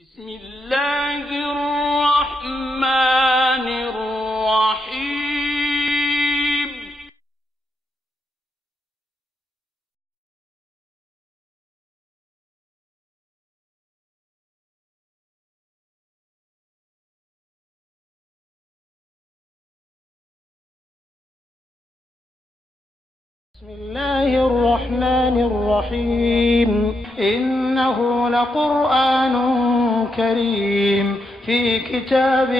بسم الله الرحمن الرحيم بسم الله الرحمن الرحيم إنه لقرآن كريم في كتاب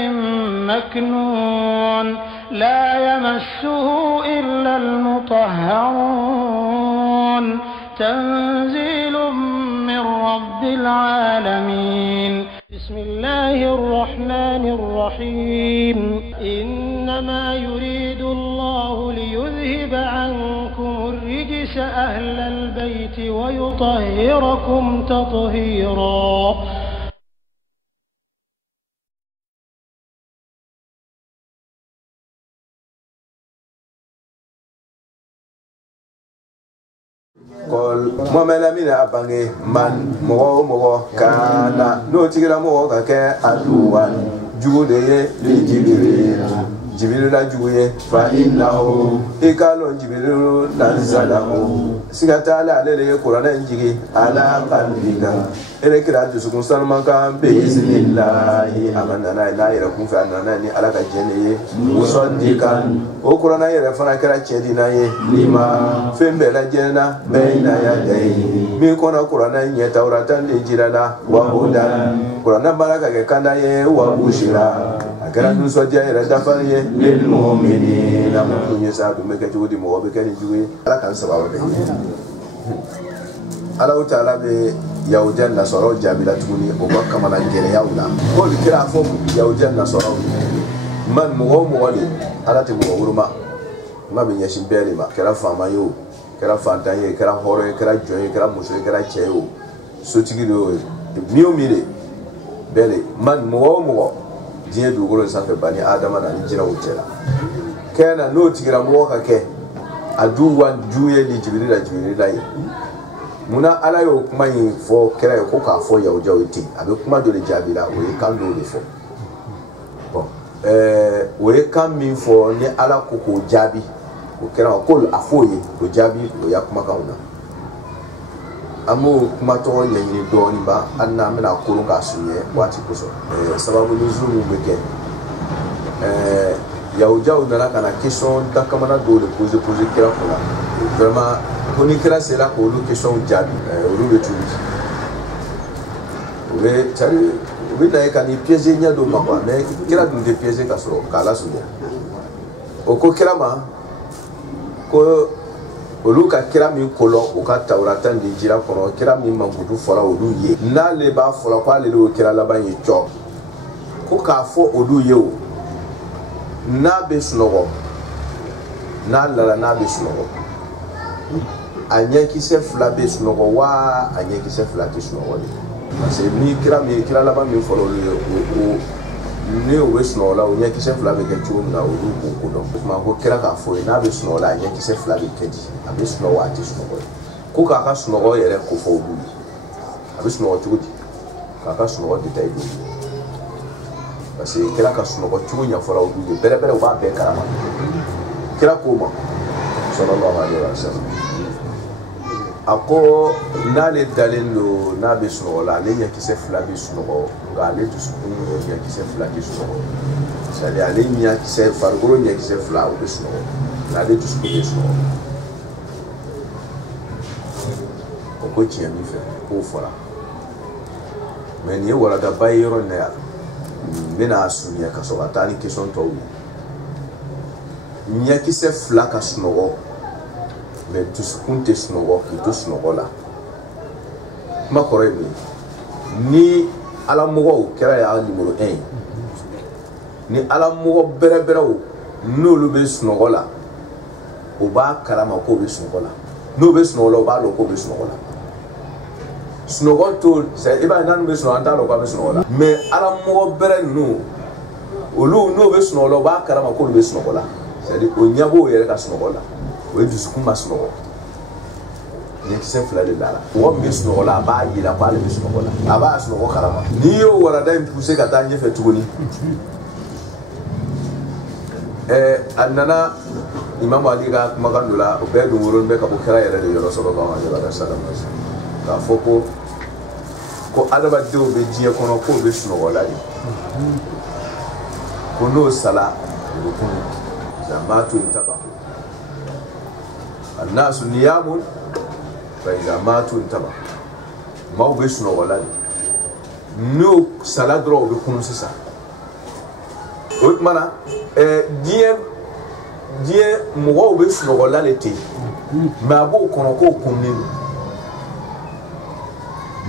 مكنون لا يمسه إلا المطهرون تنزيل من رب العالمين بسم الله الرحمن الرحيم إنما يريد الله ليذهب عنكم الرجس أهل البيت ويطهركم تطهيرا Kol momela mina abange man mo kana no tigira mo ka ke aduwan jude li jibril la juye fa innahu ikalo jibril lanzalahu sigata ala le qur'ana njigi ala qalbika ele kira jusukun salman kan be iznillahi amanana ila ira kun fa nana ni ala ka jene musaddikan o qur'ana ira fana kira chedina ye lima fembe la jena baina yadai mi kona qur'ana nye tauratan de jirala wa hudan qur'ana baraka ke kanda ye wa bushira akara nu so dia ira dafar ye lil mu'minina mun yasa du me ke jodi mo be ke juwe ala kan sababu be ala ta'ala be yawjan nasoro jabila tuni o ba kamala ngere yawla ko kira fo yawjan nasoro man mo wali ala te mo wuruma ma be nyashin bele ma kira fama yo kira fantaye kira horo kira joye kira muso kira cheyo so tigiro miyo mire bele man mo die du goro sa fe bani adama na njira wutela kana no tigira mo ka ke adu wan juye li jibrila yi muna ala yo kuma yin fo kira ko ka fo yawja wuti abe kuma do le jabila o yi kan do le fo bon o yi kan min fo ni ala ko ko jabi o kira ko afoye o jabi o ya kuma ka una amo kuma to yenyi do ni ba anna mina kurun ka suye wati kuso sababu nuzulu meke yawja una kana question takamana do le poser kira kuna vraiment koni kira sera ko lu question jabi olu le tout we tari we na ka ni piéger nya do makwa mais kira dun de piéger ka so kala so o ko kira ma ko olu ka kira min kolo o ka tauratan de jira kono kira min mangudu fora olu ye na le ba fora kwa le o kira la ba yi cho ko ka fo olu ye o na be sunogo na la na be sunogo anya ki se fla be sunogo wa anya ki se fla ti sunogo c'est ni kira la ba min fora olu ye o ne o be sunogo la o nya ki se fla be ke chu na olu ko do ma ko kira ka fo na be sunogo la anya ki se fla be ke di abe sunogo ati sunogo ko ka sunogo yere ko fo olu abe sunogo chudi ka sunogo de tay do parce que kira ka sunogo chu nya fora olu bere o ba be karama kira ko ma sallallahu alaihi wasallam ako nale dalendo na be sunogo la le nya ki se fla be sunogo ga le tu sunogo nya ki se fla ki sunogo c'est à dire nya ki se fargoro nya ki se fla o be sunogo la le tu sunogo ko tiɲɛ min fɛ k'o fɔra mais nin ye waradaba ye yɔrɔ in na yan n bɛna surunya ka sɔrɔ ka taa ni question tɔw ye ɲɛkisɛ fila ka sunɔgɔ mais dusukun tɛ sunɔgɔ k'i to sunɔgɔ la kuma kɔrɔ ye min ye ni alamɔgɔw kɛra y'a numéro 1 ye ni alamɔgɔ bɛrɛbɛrɛw n'olu bɛ sunɔgɔ la o b'a kalama k'o bɛ sunɔgɔ la n'o bɛ sunɔgɔ la o b'a dɔn k'o bɛ sunɔgɔ la sunɔgɔ to c'est i b'a ye n'an bɛ sunɔgɔ an t'a dɔn k'a bɛ sunɔgɔ la mais alamɔgɔ bɛrɛ ninnu olu n'o bɛ sunɔgɔ la o b'a kalama k'olu bɛ sunɔgɔ la c'est à dire o ɲɛ b'o yɛrɛ ka sunɔgɔ la o ye dusukun ma sunɔgɔ ɲɛkisɛ fila de la mɔgɔ min bɛ sunɔgɔ la a b'a yira ko ale bɛ sunɔgɔ la a b'a sunɔgɔ kalama n'i y'o warada in poussé ka taa ɲɛfɛ tuguni a nana Imam Ali ka kumakan dɔ la o bɛɛ dun wolonin bɛ ka bɔ kira yɛrɛ de yɔrɔ sallallahu alaihi wa sallam k'a fɔ ko adamadenw bɛ diɲɛ kɔnɔ k'o bɛ sunɔgɔ la de ko n'o sala o bɛ kunu zamatu intabahu annasu niyamun fa iza matu intabahu maaw bɛ sunɔgɔ la de n'o sala dɔrɔn o bɛ kunu sisan o tuma na diɲɛ mɔgɔw bɛ sunɔgɔ la de ten mais a b'o kɔnɔ k'o kununen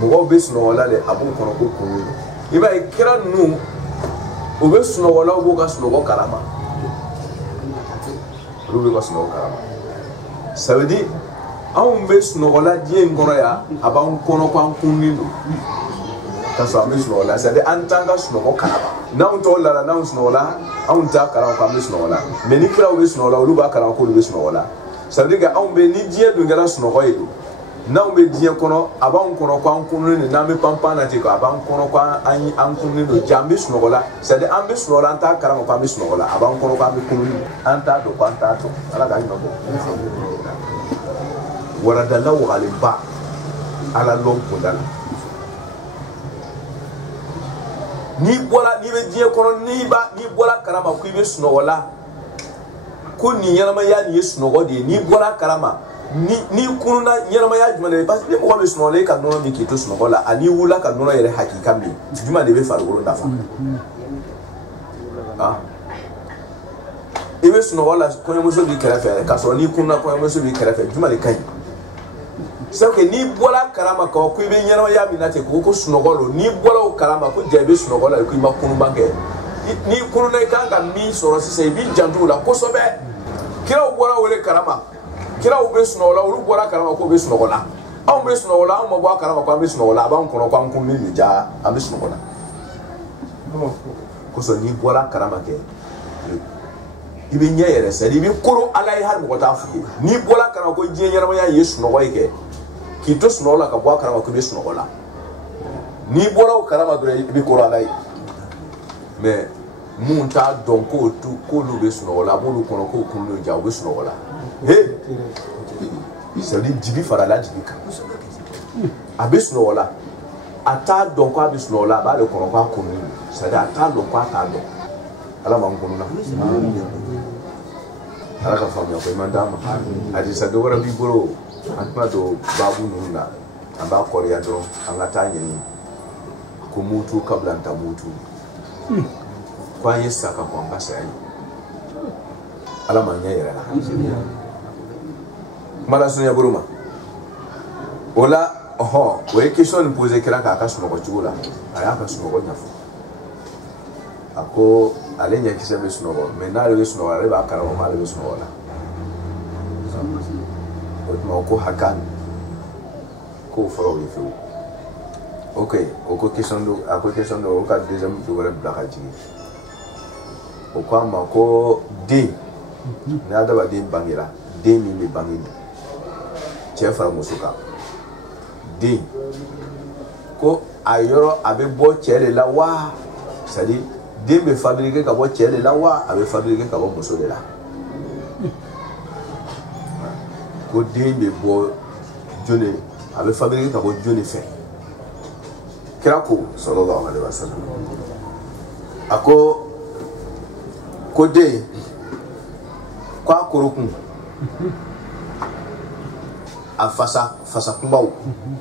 don mɔgɔw bɛ sunɔgɔ la de a b'o kɔnɔ k'o kununen don i b'a ye kira ninnu o bɛ sunɔgɔ la o b'o ka sunɔgɔ kalama olu bɛ ka sunɔgɔ kalama ça veut dire anw bɛ sunɔgɔ la diɲɛ in kɔnɔ yan a b'an kɔnɔ k'an kununen don ka sɔrɔ an bɛ sunɔgɔ la c'est à dire an t'an ka sunɔgɔ kalama n'anw tɔw la n'anw sunɔgɔ la anw t'a kalama k'an bɛ sunɔgɔ la mais ni kiraw bɛ sunɔgɔ la olu b'a kalama k'olu bɛ sunɔgɔ la ça veut dire que anw bɛ ni diɲɛ dun kɛra sunɔgɔ ye n'anw bɛ diɲɛ kɔnɔ a b'anw kɔnɔ k'an kununen don n'an bɛ panpan na ten a b'an kɔnɔ k'an kununen don ja an bɛ sunɔgɔ la c'est à dire an bɛ sunɔgɔ la an t'a kalama k'an bɛ sunɔgɔ la a b'an kɔnɔ k'an bɛ kununen an t'a dɔn k'an t'a dɔn ala k'an ɲuman bɔ waradala wagalenba ala lɔn kunda la n'i bɛ diɲɛ kɔnɔ n'i bɔra kalama ko i bɛ sunɔgɔ la ko nin ɲɛnamaya nin ye sunɔgɔ de ye n'i bɔra kalama n'i kununa ɲɛnamaya jumɛn de ye parce que ni mɔgɔ bɛ sunɔgɔ la e ka nɔnɔ min k'i to sunɔgɔ la ani wulila ka nɔnɔ yɛrɛ hakika min jumɛn de bɛ farikolo nafa i bɛ sunɔgɔ la kɔɲɔmuso b'i kɛrɛfɛ k'a sɔrɔ n'i kununa kɔɲɔmuso b'i kɛrɛfɛ jumɛn de ka ɲi c'est que n'i bɔra kalama ko i bɛ ɲɛnamaya min na ten ko sunɔgɔ don n'i bɔra o kalama ko ja i bɛ sunɔgɔ la ko i ma kunuban kɛ n'i kununa i kan ka min sɔrɔ sisan i b'i janto o la kosɛbɛ kiraw bɔra o de kalama kiraw bɛ sunɔgɔ la olu bɔra kalama ko bɛ sunɔgɔ la anw bɛ sunɔgɔ la anw ma bɔ a kalama ko an bɛ sunɔgɔ la a b'an kɔnɔ ko an kununen de ja an bɛ sunɔgɔ la kosɔn n'i bɔra kalama kɛ i bɛ ɲɛ yɛrɛ c'est à dire i bɛ koron ala ye hali mɔgɔ t'a f'i ye n'i bɔra kalama ko diɲɛ ɲɛnamaya ye sunɔgɔ ye kɛ k'i to sunɔgɔ la ka bɔ a kalama ko i bɛ sunɔgɔ la n'i bɔra o kalama dɔrɔn i bɛ koron ala ye mais mun t'a dɔn k'olu bɛ sunɔgɔ la a b'olu kɔnɔ k'o kununen ja u bɛ sunɔgɔ la c'est à dire jibi farala jibi kan a bɛ sunɔgɔ la a t'a dɔn k'a bɛ sunɔgɔ la a b'ale kɔnɔ k'a kununen don c'est à dire a t'a dɔn k'a t'a dɔn ala b'an kɔnɔ na ala ka faamuya ko i man d'a ma a disa dɔ wɛrɛ b'i bolo an tɛna don baabu ninnu na an b'a kɔrɔya dɔrɔn an ka taa ɲɛɲini ko mutu kabla an ta mutu ko an ye sa ka bɔ an ka saya ye ala ma ɲɛ yɛrɛ la kuma la sunya bolo ma o la o ye question nin posé kira k'a ka sunɔgɔ cogo la a y'a ka sunɔgɔ ɲɛfɔ a ko ale ɲɛkisɛ bɛ sunɔgɔ mais n'ale bɛ sunɔgɔ ale b'a kalama ko ale bɛ sunɔgɔ la o tuma o ko hakan k'o fɔra o ye fewu ok o ko question do a ko question do o ka deuxième do wɛrɛ bila ka jigin o ko a ma ko den ni adamaden bangera den min bɛ bange cɛ fara muso kan den ko a yɔrɔ a bɛ bɔ cɛ de la wa c'est à dire den bɛ fabriquer ka bɔ cɛ de la wa a bɛ fabriquer ka bɔ muso de la ko den bɛ bɔ jɔnni a bɛ fabriquer ka bɔ jɔnni fɛ kira ko sallallahu alaihi wasallam a ko den ko a korokun a fasa kunbaw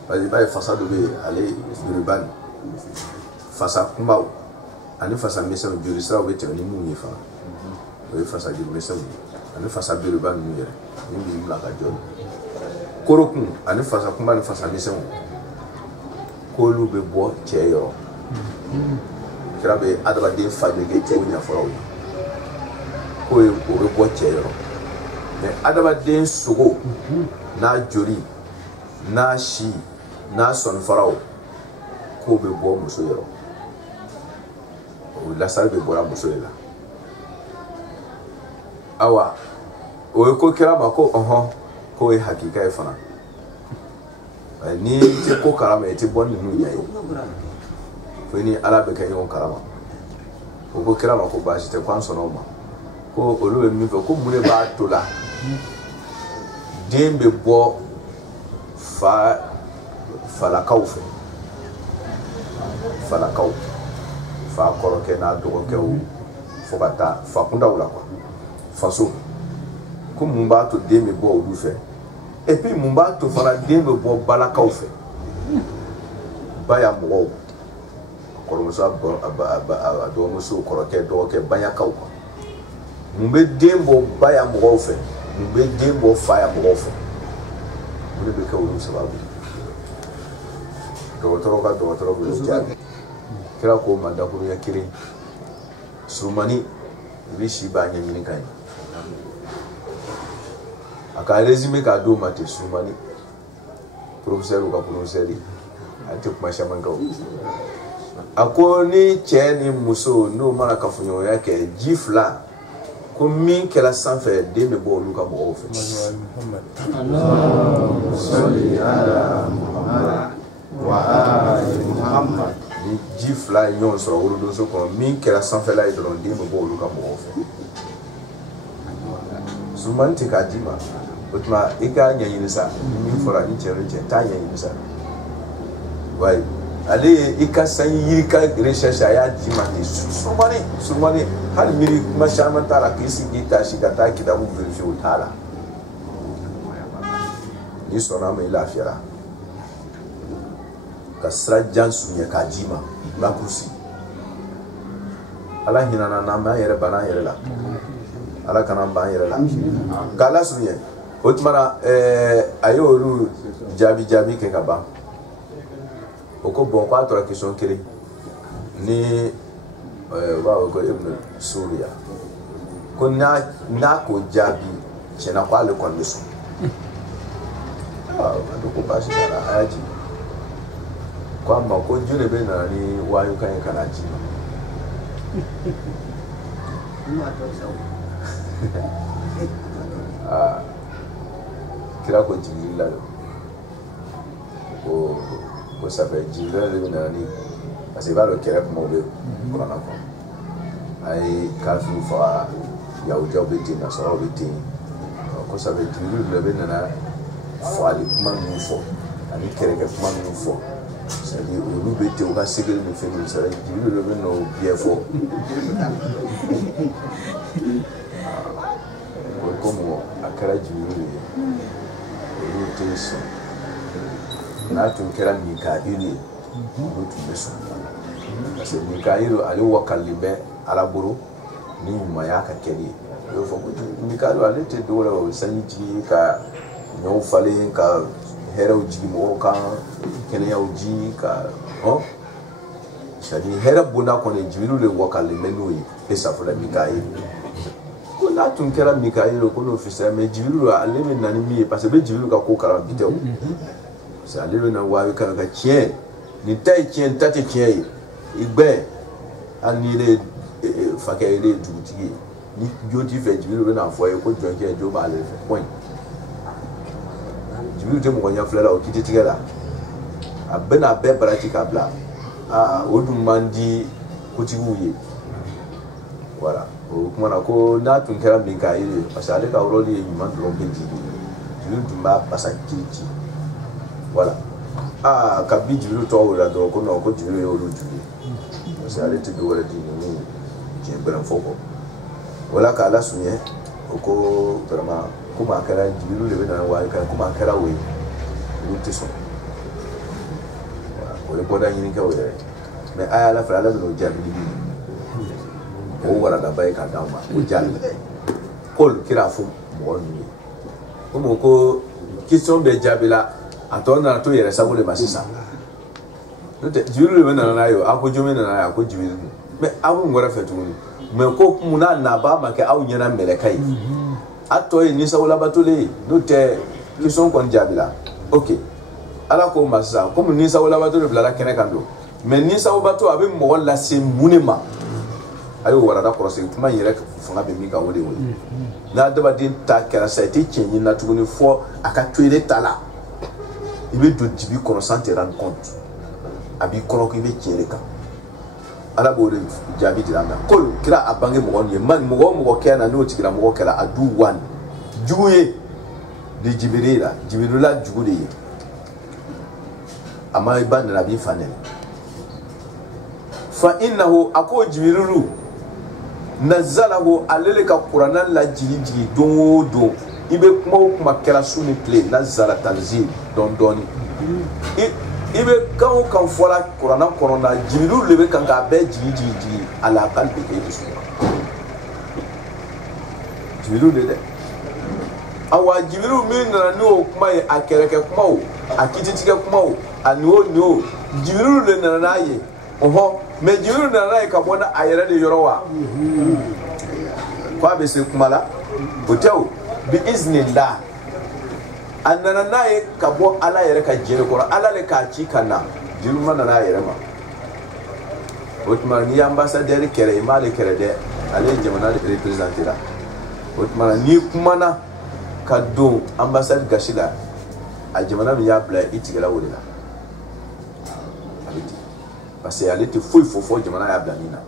parce que i b'a ye fasa dɔ bɛ yen ale yoruba nin fasa kunbaw ani fasa misɛnw joli siraw bɛ tɛmɛ ni mun ye fana o ye fasa joli misɛnw ye ani fasa belebeleba ninnu yɛrɛ min b'i bila ka jɔ korokun ani fasa kunba ni fasa misɛnw k'olu bɛ bɔ cɛ yɔrɔ kira bɛ adamaden fabriquer cogo ɲɛfɔ aw ye k'o bɛ bɔ cɛ yɔrɔ mais adamaden sogo n'a joli n'a si n'a sɔnifaraw k'o bɛ bɔ muso yɔrɔ o lasari bɛ bɔra muso de la awa o ye ko kira ma ko k'o ye hakika ye fana ni te ko karama e te bonni nu yayi fini ala be kan yon karama o ko kirama ko baasi te kwan sono ma ko olu be mi fe ko mune ba to la dembe bo falakaw fe falakaw fa koroke na dogoke o fo bata fa kunda wala kwa faso ko mumba to dembe bo olu fe et puis mumba to fara dembe bo balakaw fe baya mo koromuso do muso koroke dogoke baya kaw mumbe dembo baya mo fe mumbe dembo fa ya mo fe mumbe be ka olu sababu dɔgɔtɔrɔ bɛ jaabi kira ko ma dakuru ya kiri surumani bi si ba ɲɛɲini ka ɲi a ka résumé k'a d'o ma ten surumani professeur ka professeur a tɛ kuma caman kɛ a ko ni cɛ ni muso n'o mana kafoɲɔgɔnya kɛ ji fila ko min kɛra sanfɛ den bɛ bɔ olu ka mɔgɔw fɛ Muhammad ni ji fila ɲɔgɔn sɔrɔ wolodoso kɔnɔ min kɛra sanfɛla ye dɔrɔn den bɛ bɔ olu ka mɔgɔw fɛ surumani tɛ k'a d'i ma o tuma i k'a ɲɛɲini sa min fɔra ni cɛ ni cɛ t'a ɲɛɲini sa wayi ale ye i ka sanji yiri ka recherche a y'a d'i ma ten surumani hali miiri kuma caman t'a la k'i sigi k'i taasi ka taa kitabu vérifier o t'a la n'i sɔnna ma i lafiyara ka sira jan suɲɛ k'a d'i ma lakurusi ala hinana n'an b'an yɛrɛ bana an yɛrɛ la ala kana ban yɛrɛ la k'a lasuruɲɛ o tuma na a ye olu jaabi kɛ ka ban o ko bon k'a tora question kelen ni u b'a fɔ ko ibn Suriya ko n'a ko jaabi tiɲɛna ko ale kɔni bɛ sɔn ko baasi t'a la a y'a jigin ko a ma ko joli bɛ nana ni wayu kan ye ka na ji kira ko Jibril la ko sabe Jibril de bɛ nana ni parce que i b'a dɔn kɛlɛ kumaw bɛ kuranna kɔnɔ a ye kafiriw faga yahudiyaw bɛ ten nasaraw bɛ ten ko sabe Jibril de bɛ nana fagali kuma ninnu fɔ ani kɛlɛkɛ kuma ninnu fɔ c'est-à-dire olu bɛ ten u ka segin ni fɛn ninnu sara Jibril de bɛ n'o biɲɛ fɔ komi a kɛra Jibril ye olu tɛ sɔn n'a tun kɛra Mikaïl ye olu tun bɛ sɔn parce que Mikaïl ale wakali bɛ Ala bolo ni ɲumanya ka kɛli ye o y'o fɔ ko Mikaïl ale tɛ dɔwɛrɛ ye o bɛ sanji jigin ka ɲɔw falen ka hɛrɛw jigin mɔgɔw kan kɛnɛyaw ji ka c'est-à-dire hɛrɛ bonda kɔni Jibril de wakali bɛ n'o ye e safunɛ Mikaïl ko n'a tun kɛra Mikaïl ko n'o fisaya mais Jibril ale bɛ na ni min ye parce que bɛ Jibril ka ko kalan bi tɛ o parce que ale bɛ na wayi kan ka tiɲɛ nin ta ye tiɲɛ nin ta tɛ tiɲɛ ye i gbɛ hali ni ne fakɛ ye ne dugutigi ye ni jo t'i fɛ Jibril bɛ na fɔ ye ko jɔn kɛ jo b'ale fɛ point Jibril tɛ mɔgɔ ɲɛfilɛ la o kiti tigɛ la a bɛ n'a bɛɛ baraji k'a bila o dun man di kotigiw ye voilà o kuma na ko n'a tun kɛra Mikaïl ye parce que ale ka rôle ye ɲuman dɔrɔn bɛ di Jibril tun b'a basa kiriti voilà ka bi Jibril tɔgɔ wele dɔrɔn ko non ko Jibril ye olu jugu ye parce que ale tɛ dɔwɛrɛ di ninnu tiɲɛ gbɛrɛnfɔ kɔ voilà k'a lasurunya o ko vraiment komi a kɛra Jibril de bɛ na wayi kan komi a kɛra o ye olu tɛ sɔn o ye bɔda ɲini kɛ o yɛrɛ mais a y'Ala fɛ Ala bɛ n'o jaabi di o waradaba ye ka d'anw ma o jaabi Paul kira fɔ mɔgɔ ninnu ye komi ko question bɛɛ jaabi la a tɔ nana to yɛrɛ sago de ma sisan n'o tɛ Jibril de bɛ nana n'a ye a ko jɔn bɛ nana n'a ye a ko Jibril mais aw bɛ mun wɛrɛ fɛ tuguni mais ko munna naba ma kɛ aw ɲɛna mɛlɛka ye a tɔ ye ninsawulabatole ye n'o tɛ question kɔni jaabi la ok Ala k'o ma sisan komi ninsawulabatole bilala kɛnɛ kan don mais ninsawulabato a bɛ mɔgɔ lase mun de ma a y'o warada kɔrɔsigi kuma in yɛrɛ fanga bɛ min kan o de y'o ye n'a adamaden ta kɛra sa i tɛ tiɲɛ ɲini na tuguni fɔ a ka to yen ta la il veut de Jibi sans te rendre compte. Abi kono ki be tirer ka. Ala bo de jabi de landa. Kol kira abange mo on ye man mo kena no tikira mo kala adu wan. Juye de Jibrila, Jibrila jugu de ye. Ama iban na bi fanel. Fa innahu ako Jibrilu nazalahu aleleka Qur'anan la jigi do ibe kuma kera suni ple nazala tanzil doni ibe kan fola Qur'ana korona Jibrilu lebe kan ka be jigi ala kalbi ke bisu Jibrilu de awa Jibrilu min na no kuma akereke kuma o akititike kuma o ani Jibrilu le na ye oho me Jibrilu na ka bona ayere de yorowa kwa be se kuma la botew bi iznillah annana naye ka bo ala yere ka jere ko ala le ka ci kana Jibrilu man na yere ma otma ni ambassadeur kere imale kere de ale jamana de représenter la otma ni kuma na ka do ambassade gashila a jamana mi ya bla itigala wala parce que elle était fouille fo jamana ya bla mina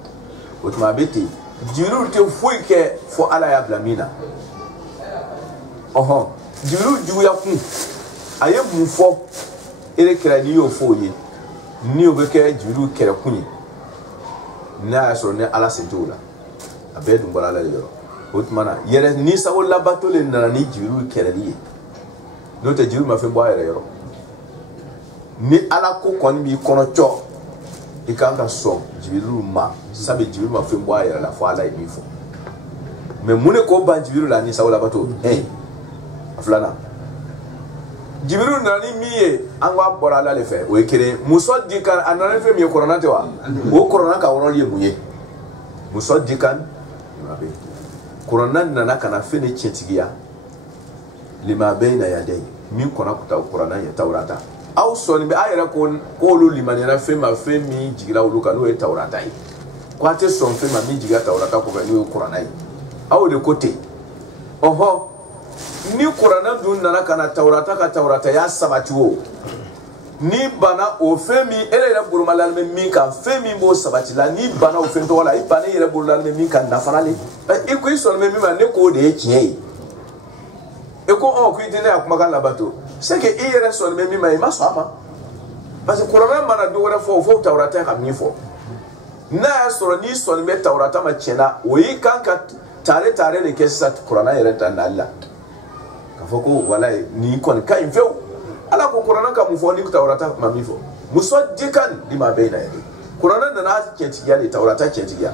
otma beti Jibrilu te fouille ke fo ala ya bla mina oho Jibrilu juya kun aye mu fo ere kredi yo fo ye ni obeke Jibrilu kere kunyi na so ne ala sentola abedu ngora la yo otmana yere ni sa wala batole na ni Jibrilu kere li no te Jibrilu ma fe bo ayere yo ni ala ko kon bi kono cho ikanga so Jibrilu ma sabe Jibrilu ma fe bo ayere la fo ala mi fo mais mune ko ban Jibrilu la ni sa wala bato aflana Jibrilu nani miye angwa bora la le fe o ekere muso dikan anana fe mi corona te wa o corona ka woro ye muye muso dikan mabe corona nana kana fe ne chetigia lima baina yadai min kona kuta corona ya taurata aw soni be ayera ko lu limanera fe ma fe mi jigira ulu kanu e taurata yi kwate son fe ma mi jigira taurata ko be ni corona yi aw de côté oho ni Qur'ana dun nana kana taurata ka taurata ya sabati wo ni bana o femi ele ila burmalal me min kan femi bo sabati la ni bana o fento wala i bana ila burmalal me min kan na fanale e ko iso me mi ma ne ko de ekie e ko o ku idene akuma kan labato c'est que i yere so me mi ma ma so ama parce que Qur'ana mana do wala fo taurata ka mi fo na so ni so me taurata ma chena o yi kan ka tare ne ke sa Qur'ana yere tan Allah foko wala ni kon kay few ala ko Qur'ana ka mu fo ni taurata ma mi fo musaddikan lima bayna yadi Qur'ana na kenti ya ni taurata kenti ya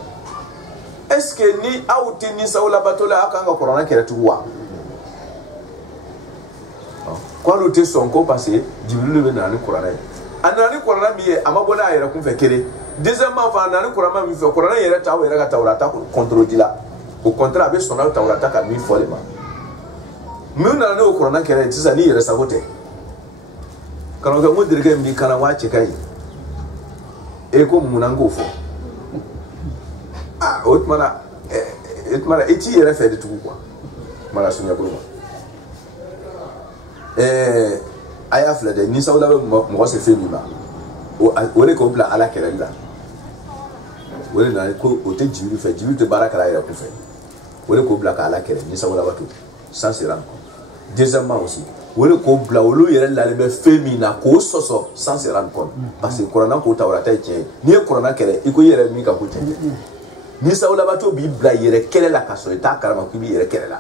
est-ce que ni auti ni sawla batola aka nga Qur'ana kere tuwa ko lo te son ko passé Jibrilu be na ni Qur'ana anani Qur'ana mi amabona ayere kun fe kere deuxièmement fa na ni Qur'ana mi fe Qur'ana yere tawo yere ka taurata contredira au contraire be sona taurata ka mi fo le ma muna ne o corona kere tisa ni yere sabote kana ga mudir ga mi kana wace kai e ko munango fo otmana eti yere fe de tuku kwa mara sunya bulu aya flade ni sawla mo se fe mi ba o le ko bla ala kere la o le na ko o te Jibrilu fe Jibrilu te baraka la yere ko fe o le ko bla ka ala kere ni sawla batu sans siran deuxièmement aussi wole ko bla wolo yere la le femina ko soso sans se rendre compte parce que Qur'ana ko tawrata tien ni Qur'ana kere iko yere mi ka ko tien ni sa wala bato bi bla yere kele la kaso ta karama ko bi yere kele la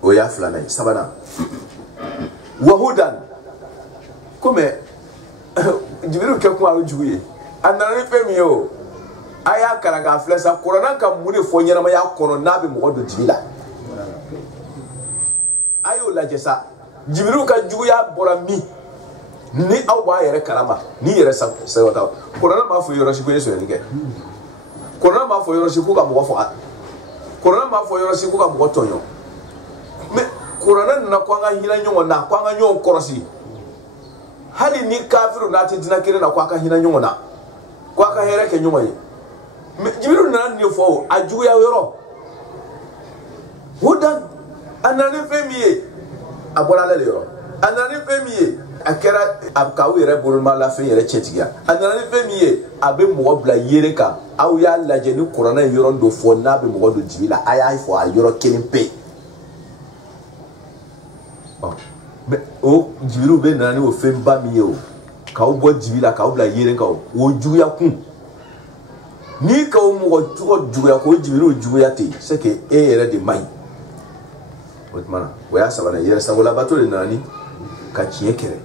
o ya flana sabana wa hudan comme Jibrilu ke ko aru juye anani femio aya karaga flesa Qur'ana ka mune fo nyana ma ya kono nabi mo do jibila ayo la jesa Jibrilu ka juya borami ni awa yere karama ni yere sa wata Qur'ana ma fo yoro shi ko yeso yenge Qur'ana ma fo yoro shi ko ka mo fo Qur'ana ma fo yoro shi ko ka mo tonyo me Qur'ana na kwanga hina nyongo na kwanga nyongo korosi hali ni kafiru na tintina kire na kwanga hina nyongo na kwanga here ke nyongo yi Jibrilu na ni fo ajuya yoro hudan anani femiye abola le yoro anani femiye akera abkawu yere bolma la fe yere chetiga anani femiye abe mo bla yere ka aw ya laje ni qur'ana yoro do fo na be mo do jibila aya fo ayoro kelimpe o jibiru be nani o femba miye o ka o bo jibila ka o bla yere ka o juya kun ni ka o mo juya ko jibiru juya te c'est que e yere de mai otmana waya sabana yere sabola bato de nani ka tiye kere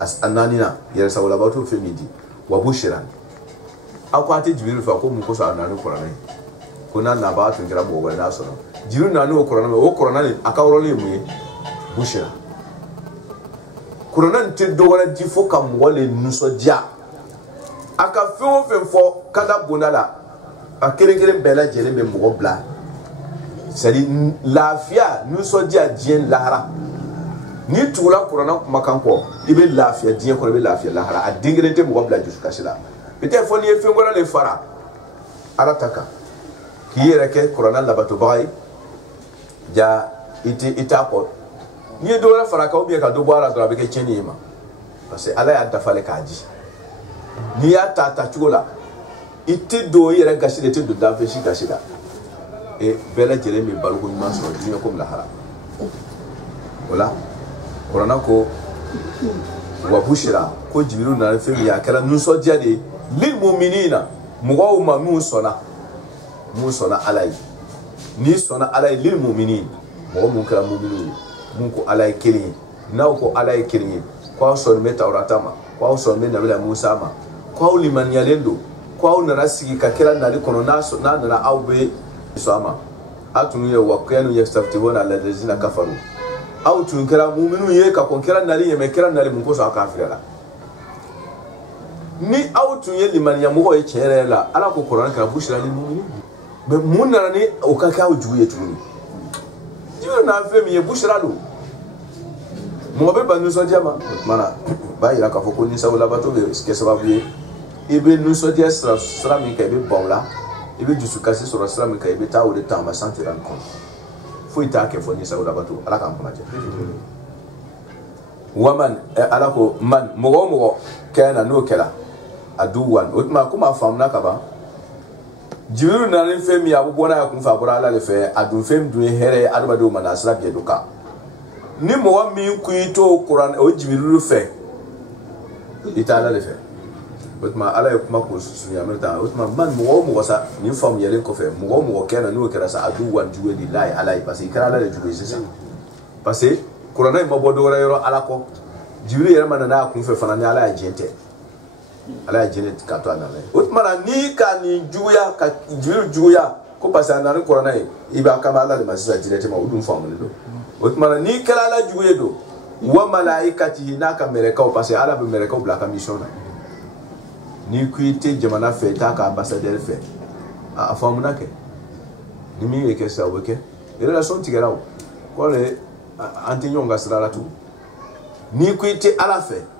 as ananina yere sabola bato femidi wa bushiran akwati jibiru fa ko mu ko sa nani qur'ana ko na na ba tun kira bo wa na so jibiru nani o qur'ana ni akawro le mu bushira qur'ana nte do wala di fo kam wala nuso dia aka fo kada bonala akere bela jere be mo bla c'est lafia nuso dia dien lahara ni tula qur'ana makan ko ibe lafia dien ko be lafia lahara a dingere te mo bla jusqu'à cela peut-être fo ni fe ngora le fara arataka ki yere ke qur'ana la bato bay ja ita ko ni do la fara ka obi ka do boara do be ke cheni ma parce que ala ya dafale ka ji ni ya tata chugola ite do yere gashi de te do da fe shi gashi da e bela jere mi balgo ni maso dunya comme la haram wala qur'ana ko wa bushira ko jibiru na fe ya kala nuso jade lil mu'minina mugo ma musona alai ni sona alai lil mu'minin mo mun kala mu'minin mun ko alai kiri na ko alai kiri ko son meta uratama ko son me nabila musa ma ko liman yalendo ko na rasigi ka kira na likono naso na awbe sama atunu ye wakenu yastaftihuna alladhina kafaru aw tun kira mu'minu ye ka kon kira nali ye me kira nali mun ko so kafira ni aw tun ye liman ya mo ye chere la ala ko qur'an ka bushra lil mu'minin be mun na ni o ka ka juye tuni jiwe na fe mi ye bushra lu mo be banu so jama mana ba ira ka foko ni sawla bato be ke sababu ye ibe nu so dia sra mi ka be bawla ibe jusu kasi so sra mi ka ibe ta o de ta ma sentir en compte fo ita ke fo ni sawla bato ala ka mpona je waman ala ko man mo kana no kala aduwan otma kuma famna ka ba jibiru na ni femi ya bubona ya kunfa bora ala le fe adun fem du here adba do manasra bi eduka ni mo wa mi kuito Quran o jibiru fe itala le fe otma ala ya kuma ko sunya merta otma man mo sa ni fam yelen ko fe mo kana no kera sa aduwan juwe di lai ala parce que ala le juwe c'est parce que Quran ay mabo do yoro ala ko jibiru yere manana kunfa fanani ala ya jente ala jenet ka to anale utmana ni ka ni juya ka juya ko pasa na ko na iba kama ala de masisa direte ma udun famu do utmana ni kala ala juye do wa malaikati na ka mereka o pasa ala be mereka o bla ka mission ni kuite jamana fe ta ka ambassadeur fe a famu na ke ni mi e ke sa woke relation tigera ko le antinyo ngasira tu ni kuite ala fe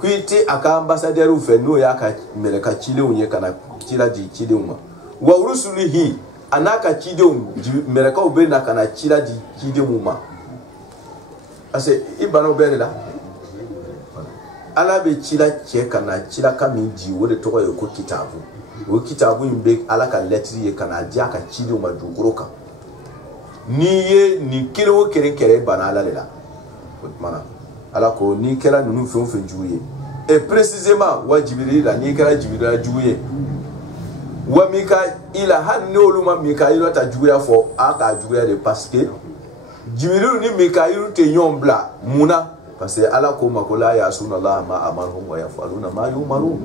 kuite aka ambassadeur u fe no ya ka meleka chile unye kana chila di chile uma wa urusulihi anaka chide meleka obe na kana chila di chide uma ase ibana obe la ala be chila che kana chila kami di wode to ko ko kitabu o kitabu imbe ala ka letri ye kana dia ka chide uma dugoroka ni ye ni kero kere bana ala lela mana ala ko ni kera nunu fe juye et précisément wa jibril la ni kera jibril juye wa mikaila hanne oluma mikaila ta juya fo aka juya de parce que jibril ni mikaila te yombla muna parce que ala ko makola ya sunallah ma amarhum wa yafaluna ma yumaru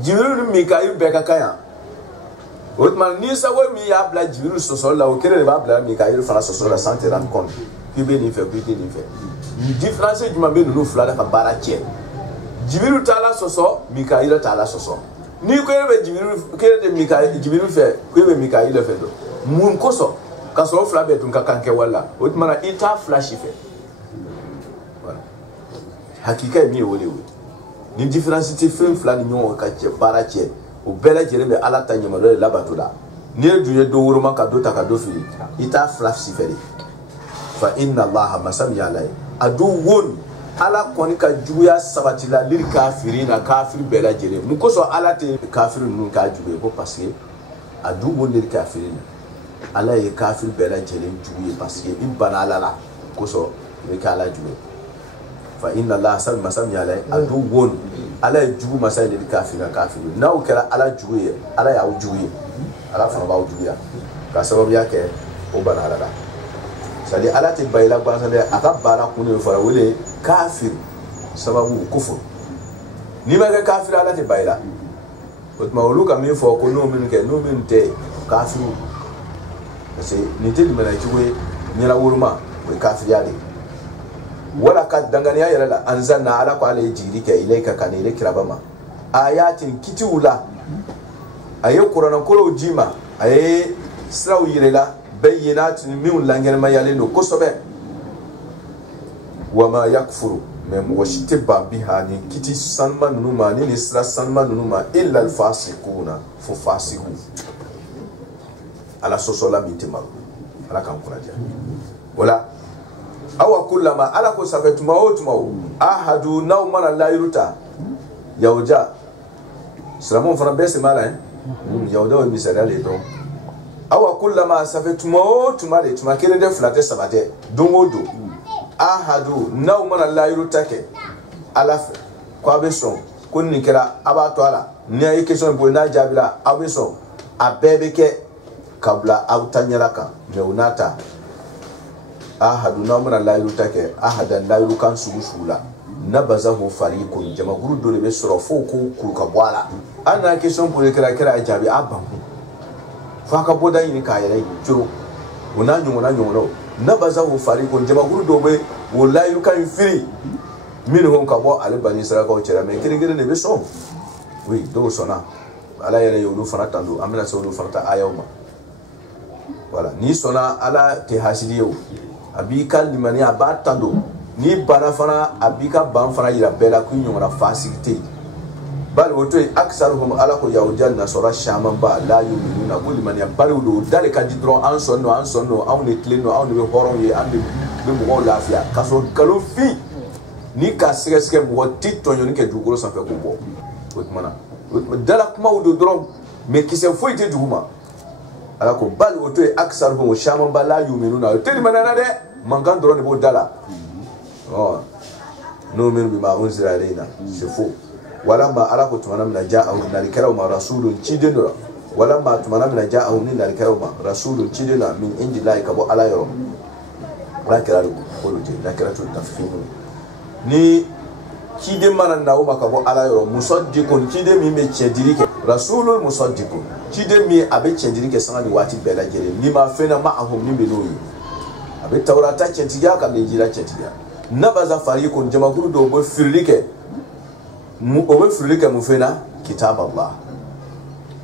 jibril ni mikaila be kakaya otman ni sa wa mi ya bla jibril so so la o kere ba bla mikaila fana so so la santé rendre compte que be ni fait ni différence du mambe nous flada ka baratie jibiru tala soso mikaila tala soso ni ko be jibiru kere de mikaila jibiru fe ko be mikaila fe do mun koso ka so flabe tun ka kanke wala otmana ita flash fe voilà hakika mi wolewe ni différence ti fe flani nyon ka che baratie o bela jere be ala tanyama le labatola ni duye do wuro maka do ta ka do fi ita flash fe fa inna allaha masami alai adu won ala koni ka juguya sabatila lir kafirina kafir bela jele mu ko so ala te kafir nun ka juguye ko parce que adu won lir kafirina ala ye kafir bela jele juguye parce que in bana ala ko so ni ka ala juguye fa inna allah sab masam ya lay adu won ala jugu masay lir kafirina kafir naw kala ala juguye ala ya juguye ala fa ba juguya ka sababu yake o bana ala sadi ala te bayla ba sadi aka bala kunu fara wele kafir sababu kufur ni ma ga kafir ala te bayla otma oluka mi fo ko no min ke no min te kafir parce ni te dimana ciwe ni la wurma ko kafir ya de wala ka dangane ya yala anzalna ala ko ala jiri ke ilaika kanile kirabama ayatin kitiwula aye qur'an ko jima aye sraw yirela bayyinat min langel mayale no kosobe wama yakfuru mem washtiba biha ni kiti sanma numa ni sra sanma numa illa al fasiquna fu fasiqu ala sosola mitima ala kan kuraja wala awa kullama ala ko safatu mawtuma ahadu nawman la yuruta yawja sramon fara bese mala yawda wa misalale do awa kullama safetuma tumare tuma kere de flate sabate dongodo ahadu nawman la yurutake alaf ko abeson kunni kera abato ala ni ay question bo na jabila abeson abebe ke kabla autanyalaka meunata ahadu nawman la yurutake ahadan la yurukan sugusula nabazahu fariqun jama guru dole be soro foko kuruka bwala ana question bo kera ajabi abam faka boda yini ka yele juro una nyongo nabaza wo fari ko jama guru dobe wallahi you can free min hon ka bo ale bani sara ko chere me kire ne be so oui do sona ala yele yo do fana tando amina so do fana ta ayawma wala ni sona ala te hasidiyo abika limani abatando ni bana fana abika ban fana yira bela ku nyongo na fasikite bal woto aksaruhum ala ko yawjal nasara shaman ba la yuminuna kulli man yabaru do dale ka jidron an sonno an ne kleno an ne horon ye an be mo lafia kaso kalo fi ni ka sike mo tito nyoni ke dugoro sa fe ko bo wotmana dala kuma do dron me kise foi te duguma ala ko bal woto aksaruhum shaman ba la yuminuna te manana de mangan dron bo dala oh no men bi ma unzira alaina c'est faux walamma ala tumana min ja'ahu nalikaraw rasulun chidino walamma tumana min ja'ahu min nalikaraw rasulun chidino min indillahi kabo ala yoro rakiralu koluje nakiratu tafhimu ni chide mana nawo makabo ala yoro musaddiqun chide mi me chedirike rasulun musaddiqun chide mi abe chedirike sangani wati bela jere ni ma fena ma'ahum ni beloyi abe tawrata chetiya ka be jira chetiya nabaza fariqun jama'uru do bo firlike obe firlike mufena kitab Allah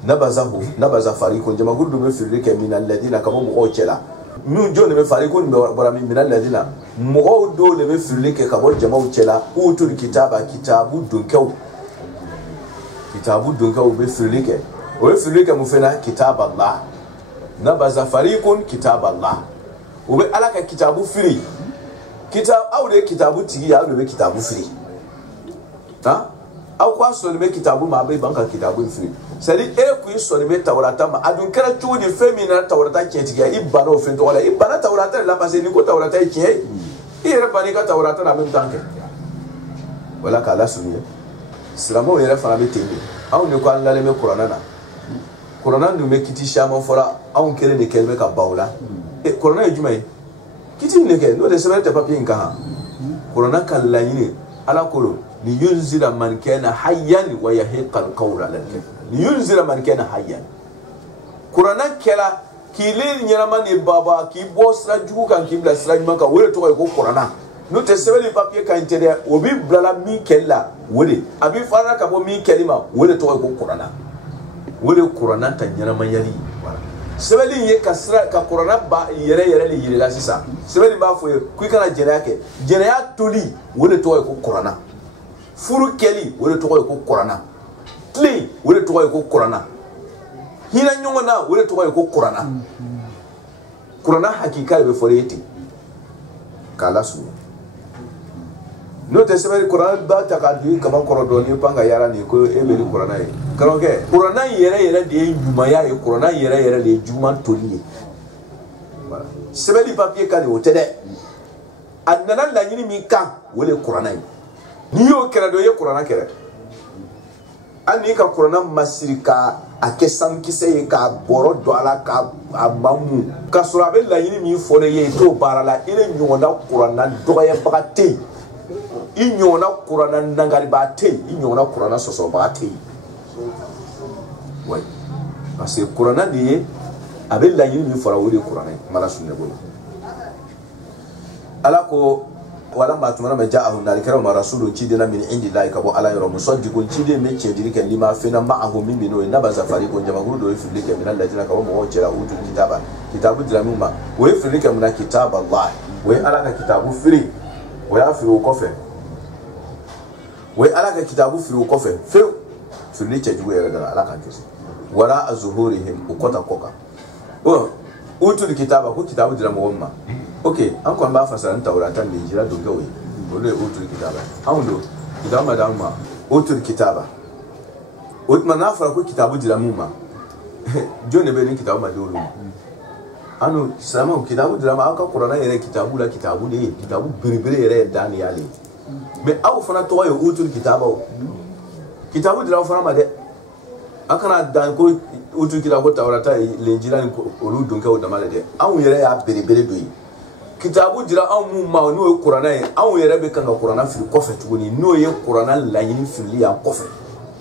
nabaza fariqun jama gudu be firlike min alladina kamo mo chela mi jone be fariqun bara min alladina mo do le be firlike kamo jama chela utul kitaba kitabu dunkaw be firlike obe firlike mufena kitab Allah nabaza fariqun kitab Allah obe alaka kitabu firi kitab awde kitabu tigi ya be kitabu firi ha aw kwa soni me kitabu ma be banka kitabu firi sali ku soni me tawrata ma adun kala chudi femina tawrata ketiga ibana o fento wala ibana tawrata la passé ni ko tawrata kiye ire bani ka tawrata na même tanke wala kala suni islamo ire fara be tembe aw ne ko an lale me qur'ana nu me kiti shama fora aw kele de kelme ka bawla qur'ana e jumay kiti ne ke no de sebete papier nka qur'ana kan la yini ala kolo liyunzira man kana hayyan wa yahiqa alqawla lak liyunzira man kana hayyan qur'ana kala kilin nyama ne baba ki bosra jugu kan ki bla sra nyama ka wole to ko qur'ana no te sebeli papier kan tede obi blala mi kella wole abi fara ka bo mi kelima wole to ko qur'ana wole qur'ana ta nyama yali wala sebeli ye kasra ka qur'ana ba yere li yire la sisa sebeli ba fo ku kana jere yake jere ya toli wole to ko qur'ana furu keli wole to ko qur'ana tli wole to ko qur'ana hina nyongona wole to ko qur'ana qur'ana hakika be foreti kala su no te sɛbɛnni kuranɛ ba ta k'a di kaba kɔrɔ dɔɔni pan ka yala nin ko e bɛ ni kuranɛ ye karamɔgɔkɛ kuranɛ yɛrɛ de ye ɲumanya ye kuranɛ yɛrɛ de ye juguman toli ye sɛbɛnni papiye ka di o tɛ dɛ a nana laɲini min kan o de ye kuranɛ ye n'i y'o kɛra dɔ i ye kuranɛ kɛrɛ hali n'i ka kuranɛ masiri ka a kɛ sankisɛ ye k'a bɔrɔ don a la k'a mamu k'a sɔrɔ a bɛ laɲini min fɔ ne ye i t'o baara la i de ɲɔgɔnna kuranɛ dɔgɔyabaga tɛ yen i ɲɔgɔnna kuranɛ nangaribaga tɛ yen i ɲɔgɔnna kuranɛ sɔsɔbaga tɛ yen oui parce que kuranɛ de ye a bɛ laɲini min fɔra o de ye kuranɛ ye mala sunne bolo ala ko wala ma tumana ma ja'ahu nalikara ma rasulun cidina min indillahi ka bɔ ala yɔrɔ musaddiqun ciden bɛ cɛdiri kɛ lima fena ma'ahu min bɛ n'o ye nabaza fariqun jamakulu dɔ ye fili kɛ minal ladina ka bɔ mɔgɔw cɛla utul kitaba kitabu dira min ma o ye fili kɛ mina kitaba Allah o ye ala ka kitabu firi o y'a firi o kɔfɛ o ye ala ka kitabu firi o kɔfɛ fewu fili cɛjugu yɛrɛ dara ala k'an kisi wala azuhurihim o kɔta kɔ kan o utul kitaba ko kitabu dira mɔgɔ min ma ok an kɔni b'a fasara ni tawurata ni injila donkew ye olu ye utul kitaba anw don kitabu ma d'anw ma utul kitaba o tuma n'a fɔra ko kitabu dira min ma jɔn de bɛ ni kitabu ma di olu ma an silamɛw kitabu dira ma aw ka kuranɛ yɛrɛ kitabu la kitabu de ye kitabu belebele yɛrɛ ye dan de y'ale ye mais aw fana tɔgɔ ye utul kitabaw kitabu dira aw fana ma dɛ a kana dan ko utul kitaba ko tawurata injila ni olu donkew dama le dɛ anw yɛrɛ y'a belebele dɔ ye kitabu dira anw mun ma n'o ye kuranɛ ye anw yɛrɛ bɛ kan ka kuranɛ fili kɔfɛ tuguni n'o ye kuranɛ laɲini filili yan kɔfɛ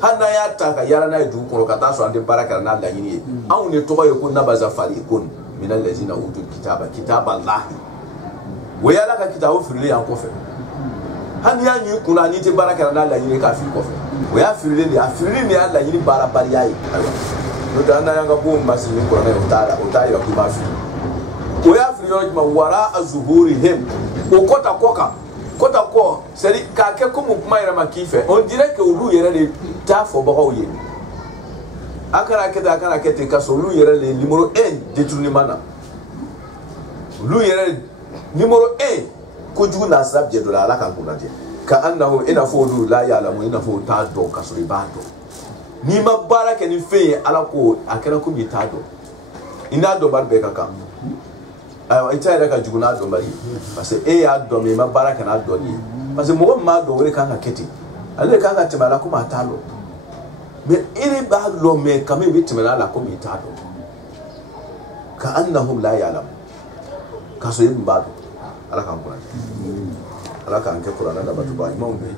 hali n'an y'a ta ka yala n'a ye dugu kɔnɔ ka taa sɔrɔ an tɛ baara kɛ n'a laɲini ye anw de tɔgɔ ye ko nabaza fariqun minal lazina utul kitaba kitaballahi o ye ala ka kitabu filili yan kɔfɛ hali n'i y'a ɲi kunna n'i tɛ baara kɛ n'a laɲini k'a fili kɔfɛ o y'a fililen de ye a filili de y'a laɲini baarabaliya ye ayiwa n'o tɛ an n'an y'an ka bon masiri ni kuranɛ ye o t'a yira k'i b'a fili o y'a fili yɔrɔ jumɛn wara azuhurihim o kɔta kɔ kan kɔta kɔ c'est à dire k'a kɛ komi kuma yɛrɛ ma k'i fɛ on dirait que olu yɛrɛ de t'a fɔbagaw ye a kana kɛ ten a kana kɛ ten ka sɔrɔ olu yɛrɛ de numéro 1 détournement na olu yɛrɛ numéro 1 kojugu n'a sira bɛɛ dɔ la ala k'an kun lajɛ ka annahu i n'a fɔ olu la ya'lamu i n'a fɔ o t'a dɔn ka sɔrɔ i b'a dɔn n'i ma baara kɛ ni fɛn ye ala ko a kɛra komi i t'a dɔn i n'a dɔnbali bɛɛ ka kan ayiwa i t'a yɛrɛ ka jugu n'a dɔnbali ye parce que e y'a dɔn mais i ma baara kɛ n'a dɔnni ye parce que mɔgɔ min m'a dɔn o de kan ka kɛ ten ale de kan ka tɛmɛ a la komi a t'a dɔn mais e de b'a dɔn mais quand même i bɛ tɛmɛ a la komi i t'a dɔn ka annahum la ya'lamu k'a sɔrɔ e min b'a dɔn ala k'an kun ala k'an kɛ kuranɛ labatubaa ɲumanw ye